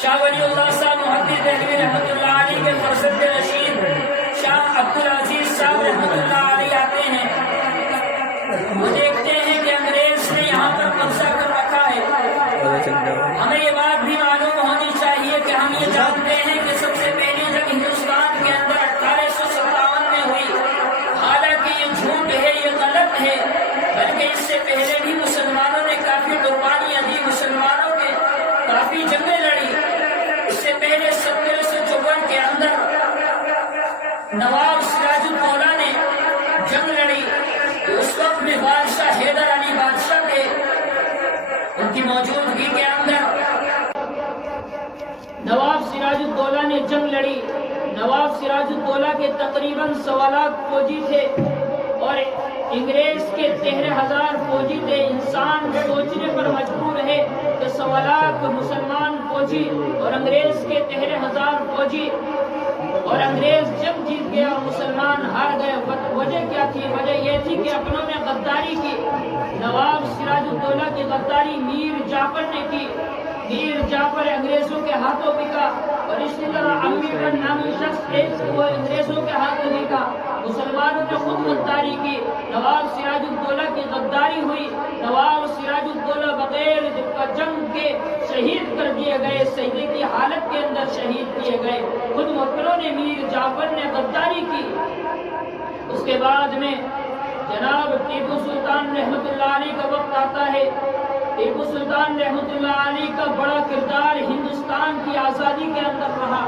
شاہ ولی اللہ صاحب محدث دہلوی رحمۃ اللہ علیہ کے فرزند رشید شاہ عبدالعزیز صاحب رحمۃ اللہ علیہ آتے ہیں، وہ دیکھتے ہیں کہ انگریز نے یہاں پر قبضہ کر رکھا ہے۔ ہمیں یہ بات بھی معلوم ہونی چاہیے کہ ہم یہ جانتے ہیں کہ سب سے پہلی جنگ ہندوستان کے اندر 1857 میں ہوئی، حالانکہ یہ جھوٹ ہے، یہ غلط ہے، بلکہ اس سے پہلے بھی مسلمانوں نے کافی قربانیاں دی، مسلمانوں کے کافی جنگیں لڑی۔ اس سے پہلے 1754 کے اندر نواب سراج الدولہ نے جنگ لڑی، اس وقت میں بادشاہ حیدر علی بادشاہ تھے، ان کی موجودگی کے اندر نواب سراج الدولہ نے جنگ لڑی۔ نواب سراج الدولہ کے کے تقریباً 1.25 لاکھ فوجی تھے اور انگریز کے 13,000 فوجی تھے۔ انسان سوچنے پر مجبور ہے کہ 1.25 لاکھ مسلمان فوجی اور انگریز کے 13,000 فوجی، اور انگریز جب جیت گیا اور مسلمان ہار گئے۔ وجہ کیا تھی؟ وجہ یہ تھی کہ اپنوں نے غداری کی۔ نواب سراج الدولہ کی غداری میر جعفر نے کی۔ میر جعفر انگریزوں کے ہاتھوں بکا، اور اسی طرح امی بن نامی شخص ایک وہ انگریزوں کے ہاتھوں بکا۔ مسلمانوں نے خود غداری کی، نواب سراج الدولہ کی غداری ہوئی۔ نواب سراج الدولہ بغیر جنگ کے شہید کر دیے گئے، شہید کی حالت کے اندر شہید کیے گئے۔ خود مکروں نے میر جعفر نے غداری کی۔ اس کے بعد میں جناب ٹیپو سلطان رحمت اللہ علیہ کا وقت آتا ہے۔ ٹیپو سلطان رحمت اللہ علیہ کا بڑا کردار ہندوستان کی آزادی کے اندر رہا۔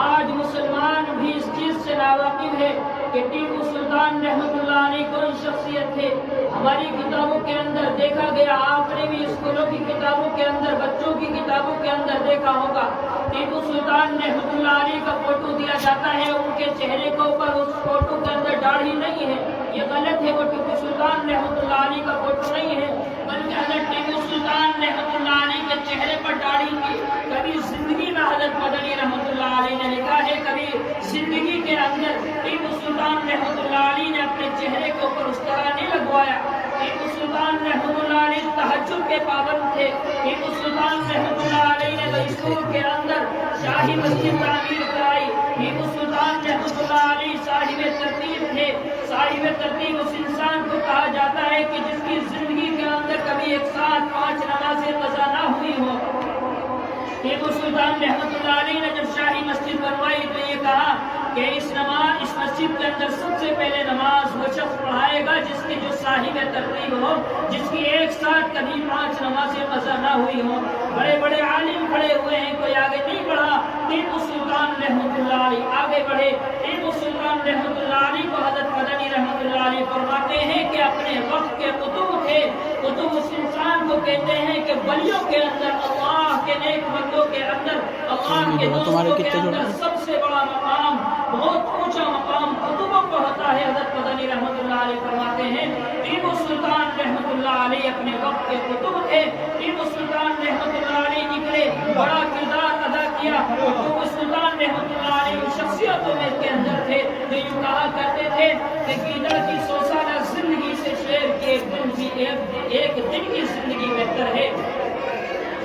آج مسلمان بھی اس چیز سے ناواقف ہے کہ ٹیپو سلطان رحمت اللہ علیہ کون شخصیت تھے۔ ہماری کتابوں کے اندر دیکھا گیا، آپ نے بھی اسکولوں کی کتابوں کے اندر، بچوں کی کتابوں کے اندر دیکھا ہوگا، ٹیپو سلطان رحمت اللہ علیہ کا فوٹو دیا جاتا ہے، ان کے چہرے کے اوپر اس فوٹو کے اندر داڑھی نہیں ہے، یہ غلط ہے، وہ ٹیپو سلطان رحمت اللہ علیہ کا فوٹو نہیں ہے، بلکہ حضرت ٹیپو سلطان رحمت اللہ علیہ کے چہرے پر داڑھی کی کبھی زندگی میں حضرت مدنی رحمت اللہ علیہ نے لکھا ہے، کبھی زندگی کے اندر ٹیپو سلطان رحمت اللہ علیہ نے اپنے چہرے کے اوپر اس طرح نہیں لگوایا۔ ٹیپو سلطان رحمت اللہ علیہ تہجد کے پابند تھے۔ ٹیپو سلطان رحمت اللہ علیہ نے میسور کے اندر شاہی مسجد تعمیر کرائی۔ ٹیپو سلطان رحمت اللہ علیہ صاحب ترتیب تھے۔ صاحب ترتیب اس انسان کو کہا جاتا ہے کہ جس کی زندگی کے اندر کبھی ایک ساتھ 5 نمازیں قضا نہ ہوئی ہو۔ ٹیپو سلطان رحمت اللہ علیہ نے جب شاہی مسجد بنوائی تو یہ کہا کہ اس مسجد کے اندر سب سے پہلے نماز وہ شخص پڑھائے گا جس کی جو صاحب ترتیب ہو، جس کی ایک ساتھ کبھی 5 نمازیں قضا نہ ہوئی ہو۔ بڑے بڑے عالم کھڑے ہوئے ہیں، کوئی آگے نہیں بڑھا۔ ٹیپو سلطان رحمت اللہ علیہ آگے بڑھے۔ ٹیپو سلطان رحمت اللہ علیہ کو حضرت مدنی رحمت اللہ علیہ فرماتے ہیں کہ اپنے وقت کے قطب تھے۔ قطب اس انسان کو کہتے ہیں کہ ولیوں کے اندر، اللہ کے نیک بندوں کے اندر، اللہ کے دوستوں کے اندر سب سے بڑا مقام، بہت اونچا مقام قطبوں کو ہوتا ہے۔ حضرت مدنی رحمت اللہ علیہ فرماتے ہیں ٹیپو سلطان رحمت اللہ علیہ اپنے وقت کے قطب تھے۔ ٹیپو سلطان رحمت اللہ علیہ نکلے، بڑا کردار ادا کیا۔ ٹیپو سلطان رحمت اللہ علیہ ان شخصیتوں میں کے اندر تھے جو یوں کہا کرتے تھے کہ گیدڑ کی 100 سالہ زندگی سے شیر کی ایک دن کی زندگی بہتر ہے۔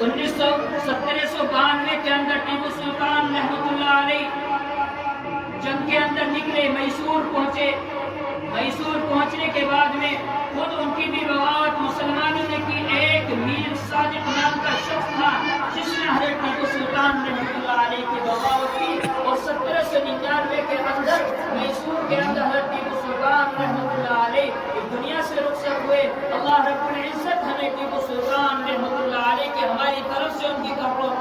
1792 کے اندر ٹیپو سلطان رحمت اللہ علیہ جنگ کے اندر نکلے، میسور پہنچے۔ میسور پہنچنے کے بعد میں خود ان کی بھی بغاوت مسلمانوں نے کی۔ ایک میر صادق نام کا شخص تھا جس نے حضرت ٹیپو سلطان رحمت اللہ علیہ کی بغاوت کی، اور 1799 کے اندر میسور کے اندر حضرت ٹیپو سلطان رحمت اللہ علیہ اس دنیا سے رخصت ہوئے۔ اللہ رب العزت ہمیں ٹیپو سلطان رحمت اللہ علیہ کے ہماری طرف سے ان کی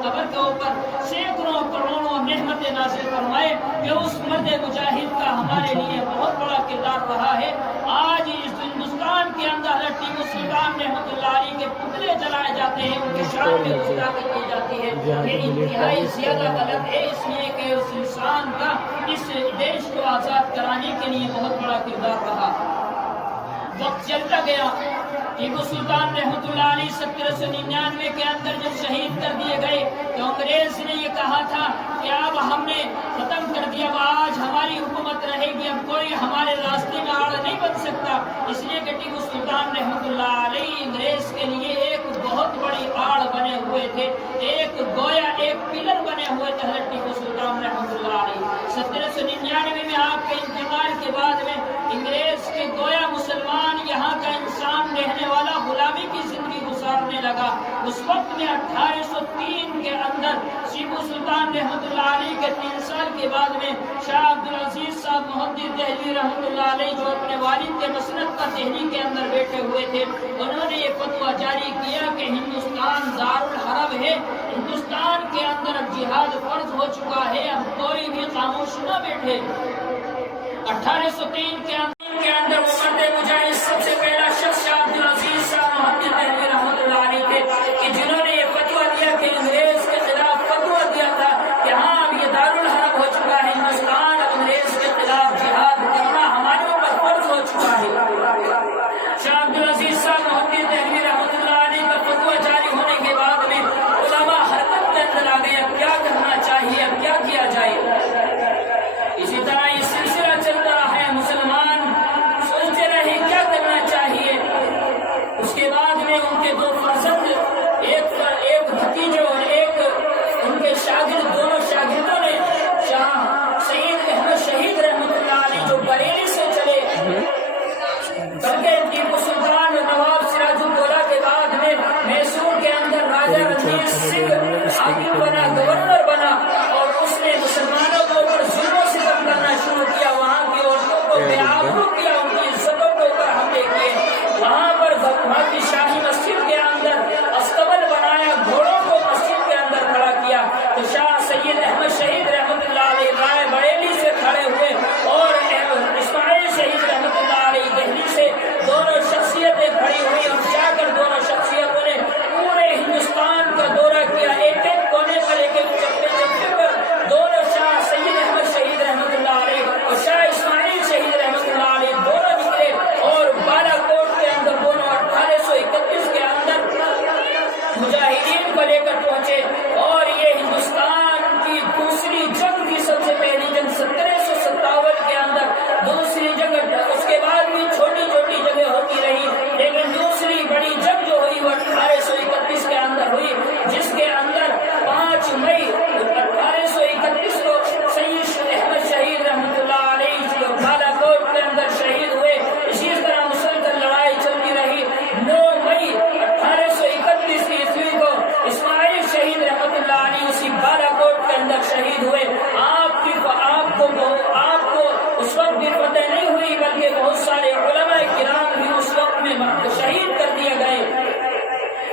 قبر کے اوپر سینکڑوں کروڑوں نعمت نازل فرمائے کہ اس مرد مجاہد کا ہمارے لیے بہت بڑا کردار رہا ہے۔ آج اس ہندوستان کے اندر حضرت ٹیپو سلطان رحمت اللہ علیہ کے پتلے جلائے جاتے ہیں، ان کی شان میں گستاخی کی جاتی ہے، یہ انتہائی زیادہ غلط ہے، اس لیے کہ اس انسان کا اس دیش کو آزاد کرانے کے لیے بہت بڑا کردار رہا۔ وقت چلتا گیا، ٹیپو سلطان رحمت اللہ علیہ 1799 کے اندر جب شہید کر دیے گئے تو انگریز نے یہ کہا تھا کہ اب ہم نے ختم کر دیا، اب آج ہماری حکومت رہے گی، اب کوئی ہمارے راستے میں آڑ نہیں بن سکتا۔ اس لیے کہ ٹیپو سلطان رحمت اللہ علیہ انگریز کے لیے ایک بہت بڑی آڑ بنے ہوئے تھے، ایک گویا ایک پلر بنے ہوئے تھے حضرت ٹیپو سلطان رحمت اللہ علیہ۔ 1799 میں آپ کے انتقال کے بعد میں انگریز کے گویا مسلمان یہاں کا انسان رہنے والا غلامی کی زندگی گزارنے لگا۔ اس وقت میں 1803 کے اندر ٹیپو سلطان رحمت اللہ علیہ کے 3 سال کے بعد میں شاہ عبدالعزیز صاحب محدث دہلوی رحمت اللہ علیہ جو اپنے والد کے مسند پر دہلی کے اندر بیٹھے ہوئے تھے، انہوں نے یہ فتویٰ جاری کیا کہ ہندوستان دارالحرب ہے، ہندوستان کے اندر اب جہاد فرض ہو چکا ہے، اب کوئی بھی خاموش نہ بیٹھے۔ 1803 کے اندر وہ مرد مجاہد سب سے پہلا شخص شاہ عبدالعزیز صاحب محدث دہلوی رحمت اللہ علیہ تھے کہ جنہوں نے یہ فتویٰ دیا کہ انگریز کے خلاف فتویٰ دیا تھا کہ ہاں اب یہ دارالحرب ہو چکا ہے، ہندوستان اب انگریز کے خلاف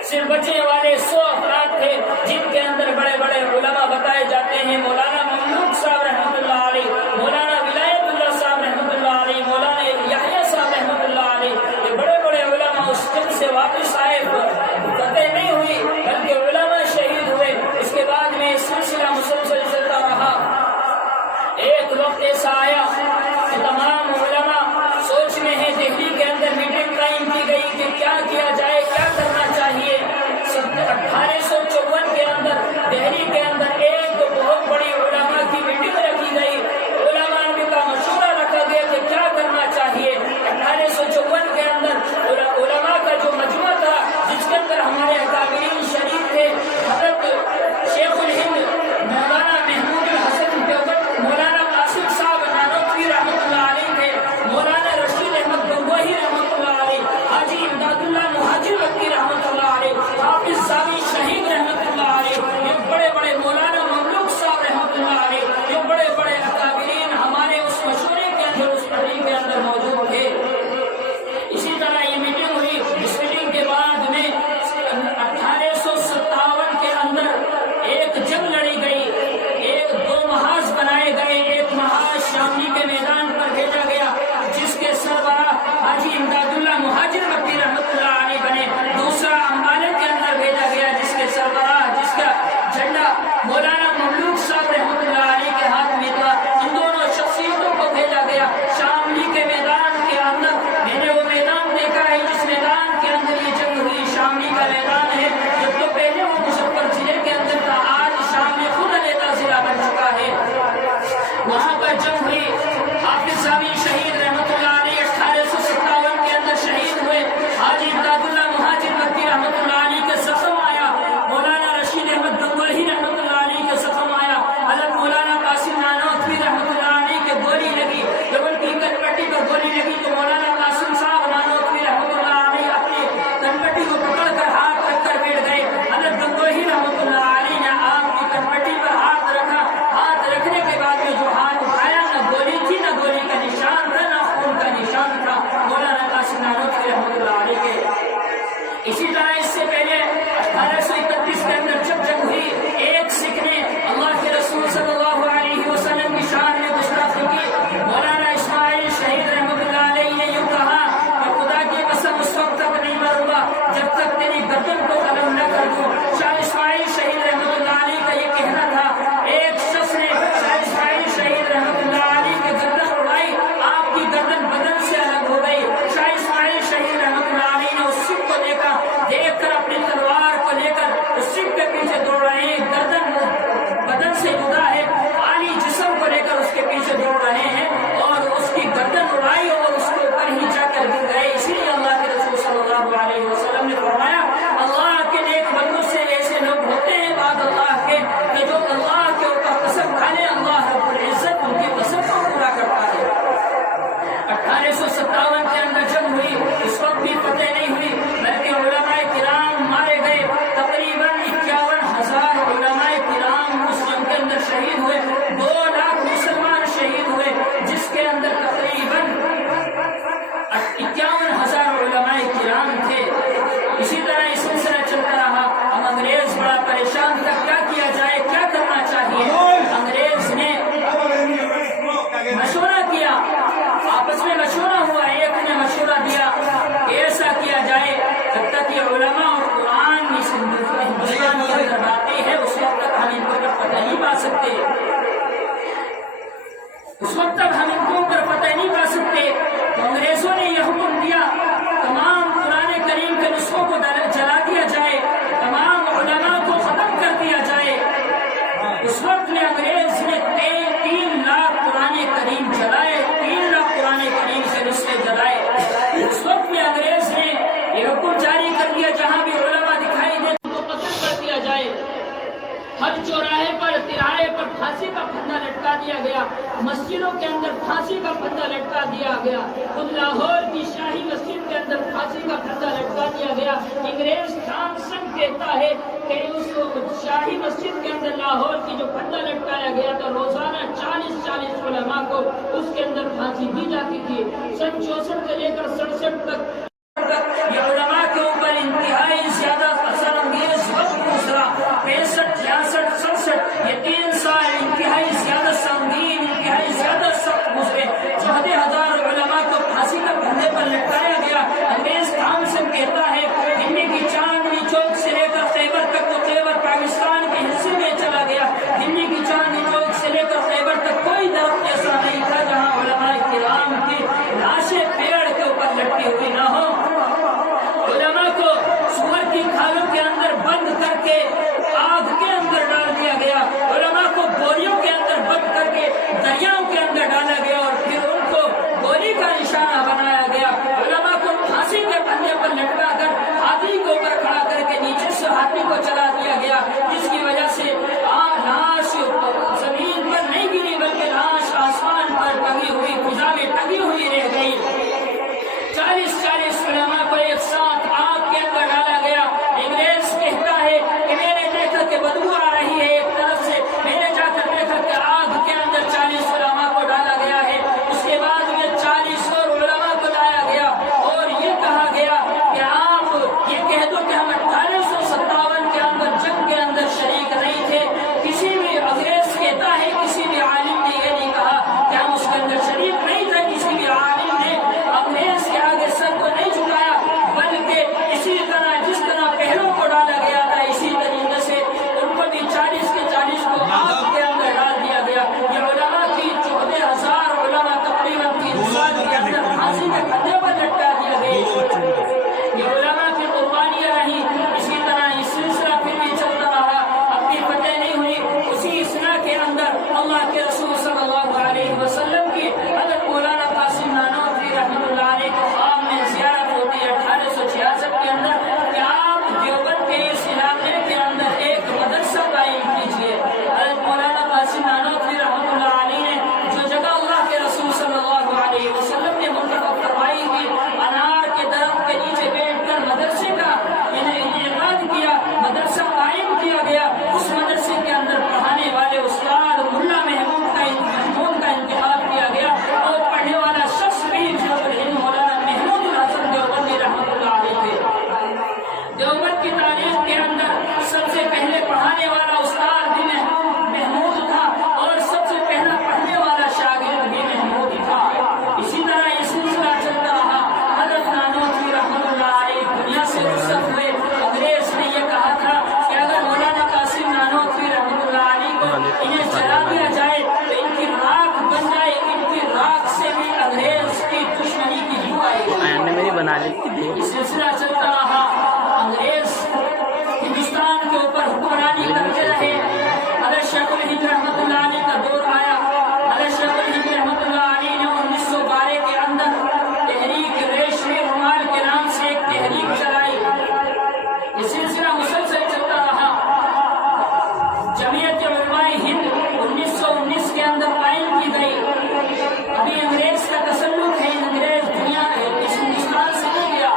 صرف بچنے والے 100 افراد تھے جن کے اندر بڑے بڑے علماء بتائے جاتے ہیں، مولانا مملوک صاحب رحمۃ اللہ علیہ، مولانا ولایت اللہ صاحب رحمۃ اللہ علیہ، مولانا یحییٰ صاحب رحمۃ اللہ علیہ، یہ بڑے بڑے علماء اس جنگ سے واپس آئے، فتح نہیں ہوئی بلکہ علماء شہید ہوئے۔ اس کے بعد میں سلسلہ مسلسل چلتا رہا۔ ایک وقت ایسا آیا کہ تمام علماء سوچ میں ہیں، دہلی کے اندر میٹنگ قائم کی گئی کہ کیا کیا جائے، کیا کرنا چاہیے۔ 1854 کے اندر دہلی کے اندر ایک بہت بڑی علماء کی میٹنگ رکھی گئی، علماء کا مشورہ رکھا گیا کہ کیا کرنا چاہیے۔ 1854 کے اندر علماء کا جو مجمع تھا جس کے اندر ہمارے اکابرین شریف تھے، حضرت شیخ الہند مولانا محمود الحسن دیوبند، مولانا قاسم صاحب نانوتوی رحمۃ اللہ علیہ تھے، مولانا رشید احمد گنگوہی رحمۃ اللہ علیہ، حاجی امداد اللہ مہاجر مکی رحمۃ اللہ علیہ، حافظ سامی شہید رحمۃ اللہ علیہ، یہ بڑے بڑے مولانا مملوک صاحب رحمۃ اللہ علیہ، یہ بڑے بڑے اکابرین ہمارے اس مشورے کے اندر، اس پارٹی کے اندر موجود تھے۔ اسی طرح یہ میٹنگ ہوئی۔ اس میٹنگ کے بعد میں 1857 کے اندر ایک جنگ لڑی گئی، دو محاذ بنائے گئے، ایک محاذ شاملی کے میدان پر بھیجا گیا جس کے سربراہ حاجی امداد اللہ مہاجر مکی رحمۃ اللہ علیہ بنے، دوسرا امبالے کے اندر بھیجا گیا جس کے سربراہ، جس کا جھنڈا مولانا مملوک صاحب رحمۃ اللہ علیہ کے ہاتھ میں تھا۔ ان دونوں شخصیتوں کو بھیجا گیا شاملی کے میدان کے اندر۔ میں نے وہ میدان دیکھا ہے جس میدان کے اندر یہ جنگ ہوئی، شاملی کا میدان ہے، جب تو پہلے وہ مظفر ضلع کے اندر تھا، آج شاملی خود علیحدہ ضلع بن چکا ہے۔ وہاں پر جنگ ہوئی، حافظ سامی شہید رحمۃ اللہ علیہ 1857 کے اندر شہید ہوئے، حاجی امداد اللہ مہاجر مکی رحمۃ اللہ علیہ کے زخم آیا، مولانا رشید احمد گنگوہی رحمۃ اللہ علیہ کے زخم آیا، حضرت مولانا قاسم نانوتوی رحمۃ اللہ علیہ کے گولی لگی، جب ان کی کنپٹی پر گولی لگی تو مولانا قاسم صاحب نانوتوی رحمۃ اللہ علیہ اپنی کنپٹی کو پکڑ کر ہاتھ رکھ کر بیٹھ گئے۔ حضرت گنگوہی رحمۃ اللہ علیہ نے آپ کی کنپٹی پر ہاتھ رکھا، ہاتھ رکھنے کے بعد میں جو ہاتھ اٹھایا، نہ گولی تھی، نہ گولی کا نشان تھا، نہ خون کا نشان تھا مولانا قاسم نانوتوی رحمۃ اللہ علیہ کے۔ اسی طرح اس سے پہلے 1831 کے اندر جب جنگ ہوئی، ایک سکھ نے اللہ کے رسول صلی اللہ علیہ وسلم کی شان میں گستاخی کی، مولانا اسماعیل شہید رحمۃ اللہ علیہ نے یوں کہا کہ خدا کی قسم اس وقت تک نہیں مروں گا جب تک تیری گردن کو قلم نہ کر دوں۔ شاہ اسماعیل شہید رحمۃ اللہ علیہ کا یہ کہنا تھا۔ ایک شخص نے شاہ اسماعیل شہید رحمۃ اللہ علیہ کی گردن اڑائی، آپ کی گردن بدن سے الگ ہو گئی۔ شاہ اسماعیل شہید رحمۃ اللہ علیہ نے اس سکھ کو دیکھ کر اپنی تلوار کو لے کر اس سکھ کے پیچھے دوڑ رہے ہیں، گردن بدن سے جدا ہے، خالی جسم کو لے کر اس کے پیچھے دوڑ رہے ہیں اور اس کی گردن اڑائی اور اس کے اوپر ہی جا کر گر گئے۔ اسی لیے اللہ کے رسول صلی اللہ علیہ وسلم نے فرمایا، اللہ کے نیک بندوں سے ایسے لوگ ہوتے ہیں بعد اللہ کے کہ جو اللہ کے اوپر قسم کھا لے، اللہ رب العزت ان کی قسم کو پورا کرتا ہے۔ 1857 کے اندر جنگ ہوئی، اس وقت بھی فتح نہیں ہوئی بلکہ علماء کرام مارے گئے، تقریباً 51,000 علماء کرام اس جنگ کے اندر شہید ہوئے، 2 لاکھ مسلمان شہید ہوئے جس کے اندر تقریباً 51,000 علماء کرام تھے۔ اسی طرح یہ سلسلہ چلتا رہا۔ اب انگریز بڑا پریشان تھا، کیا کیا جائے، کیا کرنا چاہیے۔ انگریز نے مشورہ کیا، آپس میں مشورہ ہوا، ایک نے مشورہ دیا کہ ایسا کیا جائے جب تک یہ علماء اور قرآن اس ہندوستان کے اندر باقی ہے اس وقت تک ہم ان کو فتح نہیں پا سکتے، اس وقت تک ہم ان کو پر فتح نہیں پا سکتے۔ تو انگریزوں نے یہ حکم دیا تمام قرآن کریم کے نسخوں کو جلا دیا جائے، تمام علماء کو ختم کر دیا جائے۔ اس وقت میں انگریز نے 3 لاکھ قرآن کریم جلائے، 3 لاکھ قرآن کریم سے نسخے جلائے۔ اس وقت میں انگریز نے یہ حکم جاری کر دیا جہاں بھی علماء دکھائی دے ان کو قتل کر دیا جائے۔ ہر چوراہے پر، تراہے پر پھانسی کا پھندا لٹکا دیا گیا، مسجدوں کے اندر پھانسی کا پھندا لٹکا دیا گیا، خود لاہور کی شاہی مسجد کے اندر پھانسی کا پھندا لٹکا دیا گیا۔ انگریز خان سنگ کہتا ہے کہ اس شاہی مسجد کے اندر لاہور کی جو پھندا لٹکایا گیا تھا، روزانہ 40 علماء کو اس کے اندر پھانسی دی جاتی تھی۔ سن 64 سے لے کر 67 تک یہ علماء کے اوپر انتہائی زیادہ یہ سلسلہ چلتا رہا، انگریز ہندوستان کے اوپر حکمرانی کرتے رہے۔ حضرت شیخ الہند رحمۃ اللہ علیہ کا دور آیا۔ حضرت شیخ الہند رحمۃ اللہ علیہ نے 1912 کے اندر تحریک ریشمی رومال کے نام سے ایک تحریک چلائی۔ یہ سلسلہ مسلسل چلتا رہا۔ جمعیت علماء ہند 1919 کے اندر قائم کی گئی۔ ابھی انگریز کا تسلط ہے، انگریز دنیا اس ہندوستان سے نہیں گیا۔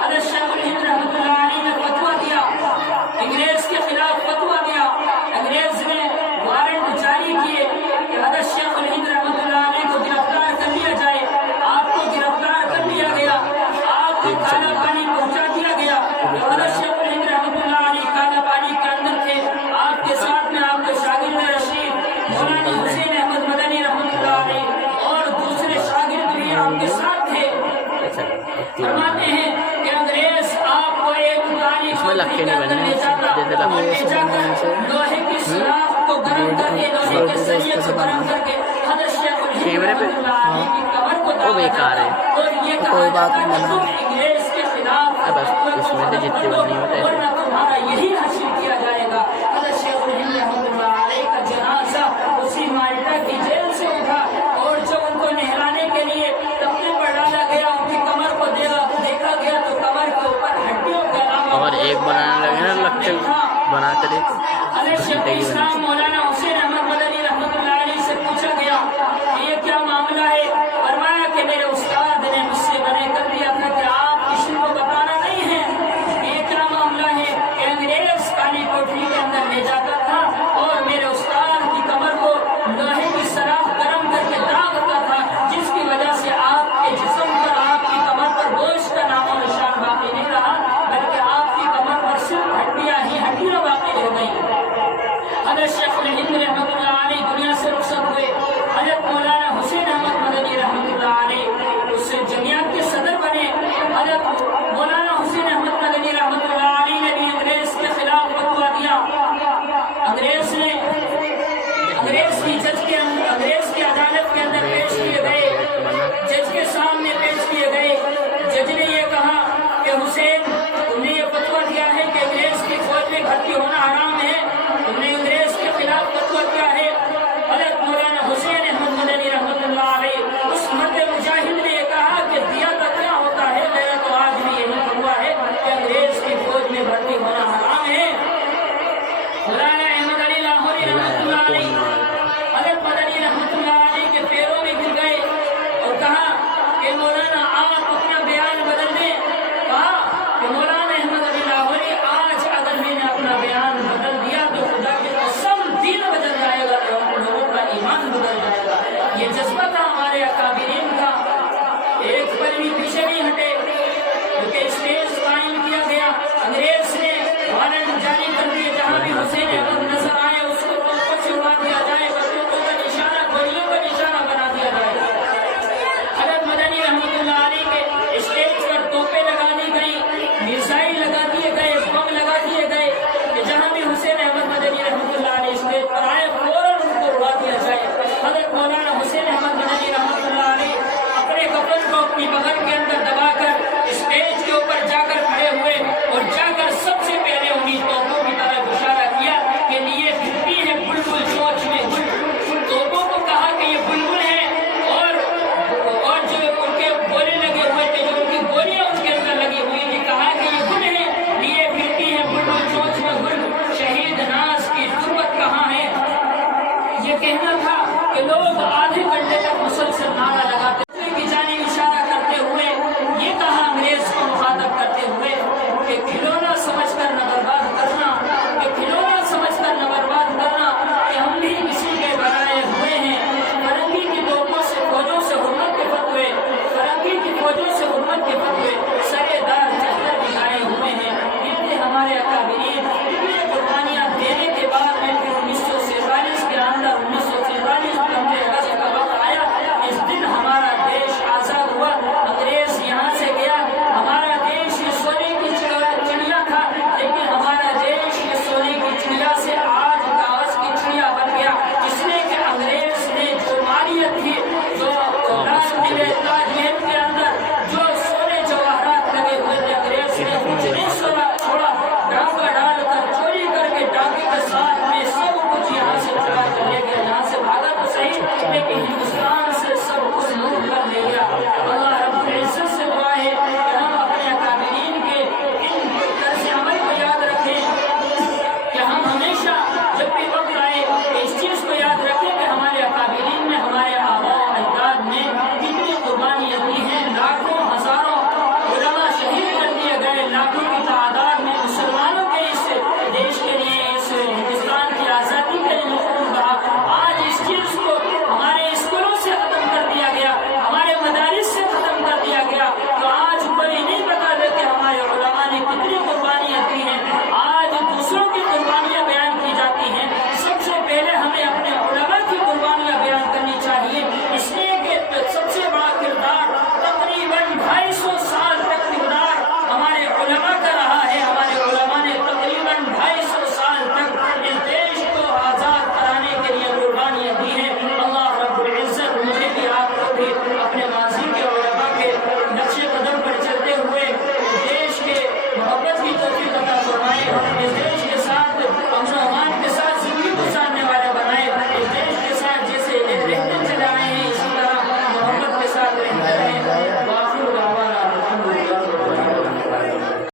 حضرت شیخ الہند رحمۃ اللہ علیہ نے فتویٰ دیا، انگریز کے خلاف فتویٰ دیا۔ انگریز نے وارنٹ جاری کیے کہ حضرت شیخ الہند رحمۃ اللہ علیہ کو گرفتار کر لیا جائے۔ آپ کو گرفتار کر لیا گیا، آپ کو کالا پانی پہنچا دیا گیا۔ حضرت شیخ الہند رحمۃ اللہ علیہ کالا پانی کے اندر تھے، آپ کے ساتھ میں آپ کے شاگرد رشید مولانا حسین احمد مدنی رحمۃ اللہ علیہ اور دوسرے شاگرد بھی آپ کے ساتھ تھے۔ فرماتے ہیں کہ انگریز آپ کو ایک کالی کوٹری کے اندر لے جاتا اور لے جا کر لوہے کی سلاخ کو گرم کر کے، لوہے کے سریے کو گرم کر کے حضرت شیخ الہند رحمۃ اللہ علیہ کی قبر کو داغا اور یہ کہا جاتا کہ تم انگریز کے خلاف ورنہ تمہارا یہی حشر کیا جائے گا۔ حضرت شیخ الہند رحمۃ اللہ علیہ کا جنازہ اسی مالٹا کی جیل سے اٹھا اور جب ان کو نہلانے کے لیے تختے پر ڈالا گیا، ان کی کمر کو دیکھا گیا تو کمر کے اوپر ہڈیوں کے علاوہ اور ایک بنانے لگے نا لگتے بناتے رہے۔ حضرت شیخ الاسلام مولانا حسین احمد مدنی رحمۃ اللہ علیہ سے پوچھا گیا کہ یہ کیا معاملہ ہے؟ فرمایا کہ میرے استاد نے مجھ سے منع کر دیا تھا کہ آپ کسی کو بتانا نہیں ہے۔ یہ کیا معاملہ ہے کہ انگریز کالی کوٹری کے اندر لے جاتا تھا اور میرے استاد کی کمر کو لوہے کی سلاخ گرم کر کے داغتا تھا، جس کی وجہ سے آپ کے جسم پر، آپ کی کمر پر گوشت کا نام و نشان باقی نہیں رہا، بلکہ آپ کی کمر پر صرف ہڈیاں ہی ہڈیاں باقی رہ گئیں۔ حضرت شیخ الہند رحمۃ اللہ علیہ دنیا سے رخصت ہوئے۔ حضرت مولانا حسین احمد مدنی رحمۃ اللہ علیہ اس سے جمعیت کے صدر بنے۔ حضرت مولانا حسین احمد مدنی رحمۃ اللہ علیہ نے بھی انگریز کے خلاف فتویٰ دیا۔ انگریز کی عدالت کے اندر پیش کیے گئے، جج کے سامنے پیش کیے گئے۔ جج نے یہ کہا کہ حسین، تم نے یہ فتویٰ دیا ہے کہ انگریز کی فوج میں بھرتی ہونا حرام ہے، تم نے انگریز کے خلاف فتویٰ کیا ہے؟ حضرت مولانا حسین احمد مدنی رحمۃ اللہ علیہ اس مرد مجاہد نے یہ کہا کہ دیا تو کیا ہوتا ہے، میرا تو آج بھی یہی فتویٰ ہے کہ انگریز کی فوج میں بھرتی ہونا حرام ہے۔ مولانا احمد علی لاہوری رحمۃ اللہ علیہ حضرت مدنی رحمۃ اللہ علیہ کے پیروں میں گر گئے اور کہا کہ مولانا آپ اپنا بیان بدل دیں۔ کہا کہ مولانا احمد علی لاہوری، آج اگر میں نے اپنا بیان بدل دیا تو خدا کی قسم دین بدل جائے گا، لوگوں کا ایمان بدل جائے گا۔ یہ جذبہ تھا ہمارے اکابرین کا، ایک پل بھی پیچھے نہیں ہٹے، کیونکہ اسٹیج قائم کیا گیا۔ انگریز نے وارنٹ جاری کر دیے، جہاں بھی حسین احمد نظر آئے اس کو چھڑوا دیا جائے، بندوقوں کا نشانہ، گولیوں کا نشانہ بنا دیا جائے۔ حضرت مدنی رحمۃ اللہ علیہ کے اسٹیج پر توپیں لگا دی گئی، میزائل لگا دیے گئے، بم لگا دیے گئے کہ جہاں بھی حسین احمد مدنی رحمۃ اللہ علیہ اسٹیج پر آئے فوراً ان کو اڑا دیا جائے۔ حضرت مولانا حسین احمد مدنی رحمۃ اللہ علیہ اپنے کفن کو اپنی بغل کے اندر دبا کر اسٹیج کے اوپر جا کر کھڑے ہوئے اور جا کر سب سے پہلے انہیں توپوں کی طرف اشارہ کیا کہ لیے پھرتی ہے بلبل چونچ میں گل۔ توپوں کو کہا کہ یہ بلبل ہے اور جو ان کے گولے لگے ہوئے تھے، جو ان کی گولیاں ان کے اندر لگی ہوئی تھی، کہا کہ یہ گل ہے، لیے پھرتی ہے بلبل چونچ میں گل، شہید ناز کی تربت کہاں ہے۔ یہ کہنا تھا کہ لوگ آدھے گھنٹے تک مسلسل نعرہ لگاتے کی جانب اشارہ کرتے ہوئے یہ کہا انگریز کو مخاطب کرتے ہوئے کہ کھلونا سمجھ کر نہ برباد کرنا، کہ کھلونا سمجھ کر نہ برباد کرنا، کہ ہم بھی کسی کے بنائے ہوئے ہیں۔ فرنگی کی توپوں سے فوجوں سے حرمت کے فتوے، فرنگی کی فوجوں سے حرمت کے فتوے سرے دار چہر دکھائے ہوئے ہیں۔ اتنے ہمارے اکابرین قربانیاں دینے کے بعد میں پھر 1947 کے اندر 1947 15 اگست کا وقت آیا، اس دن ہمارا دیش آزاد ہوا۔ انگریز یہاں سے گیا، ہمارا دیش یہ سونے کی چڑیا تھا، لیکن ہمارا دیش یہ سونے کی چڑیا سے آج کاغذ کی چڑیا بن گیا، جس نے کہ انگریز نے جو مالیت تھی، جو تاج محل کے اندر